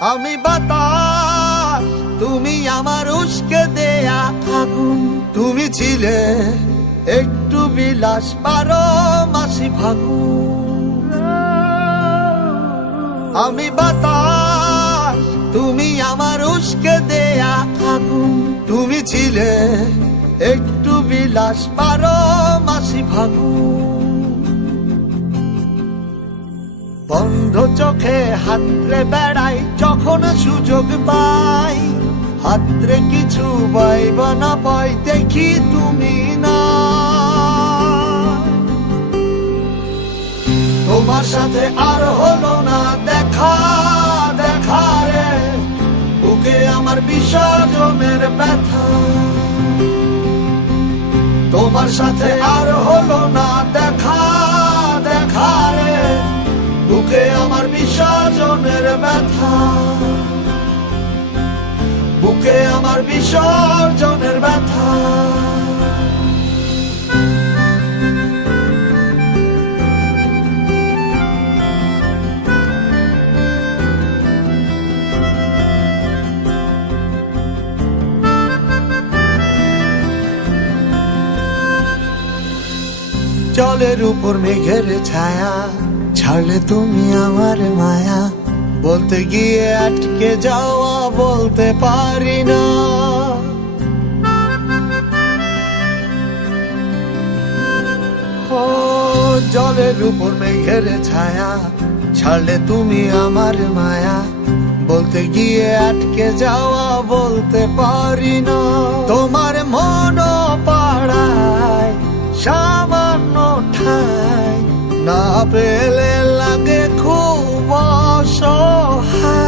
আমি বাতাস, তুমি আমার উস্কে দেয়া আগুন। তুমি ছিলে একটু বিলাস, 12 মাসি ফাগুন। আমি বাতাস, তুমি আমার উস্কে দেয়া আগুন। তুমি ছিলে একটু বিলাস, 12 মাসি ফাগুন। বন্ধ চোখে হাতরে বেড়াই যখন সুযোগ পাই, হাতরে কিছু পাইব না পাই, দেখি তুমি না। তোমার সাথে আর হলো না দেখা, দেখা রে বুকে আমার বিসর্জনের ব্যথা। তোমার সাথে আর হলো না দেখা, দেখা রে বুকে আমার বিসর্জনের ব্যথা। বুকে আমার বিসর্জনের ব্যথা। জলের উপর মেঘের ছায়া, ছাড়লে তুমি আমার মায়া। বলতে গিয়ে আটকে যাওয়া, বলতে পারি না। ও জলের উপর মেঘের ছায়া, ছাড়লে তুমি আমার মায়া। বলতে গিয়ে আটকে যাওয়া, বলতে পারি না। তোমার মন পাড়ায় সামান্য ঠাই, না পেলে লাগে খুব অসহায়।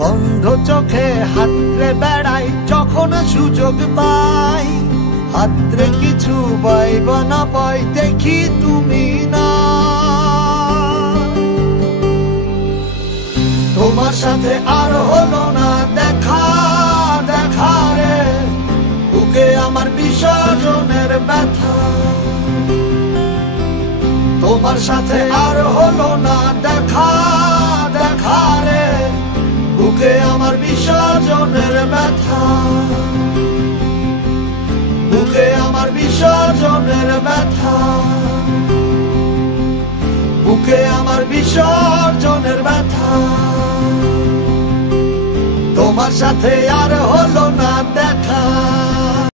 বন্ধ চোখে হাতরে বেড়াই যখন সুযোগ পাই, হাতরে কিছু পাইব না পাই, দেখি তুমি না। তোমার সাথে আর হলো না দেখা, দেখা রে বুকে আমার বিসর্জনের ব্যথা। তোমার সাথে আর হলো না দেখা, দেখা রে বুকে আমার বিসর্জনের ব্যথা। বুকে আমার বিসর্জনের ব্যথা। বুকে আমার বিসর্জনের ব্যথা। তোমার সাথে আর হলো না দেখা।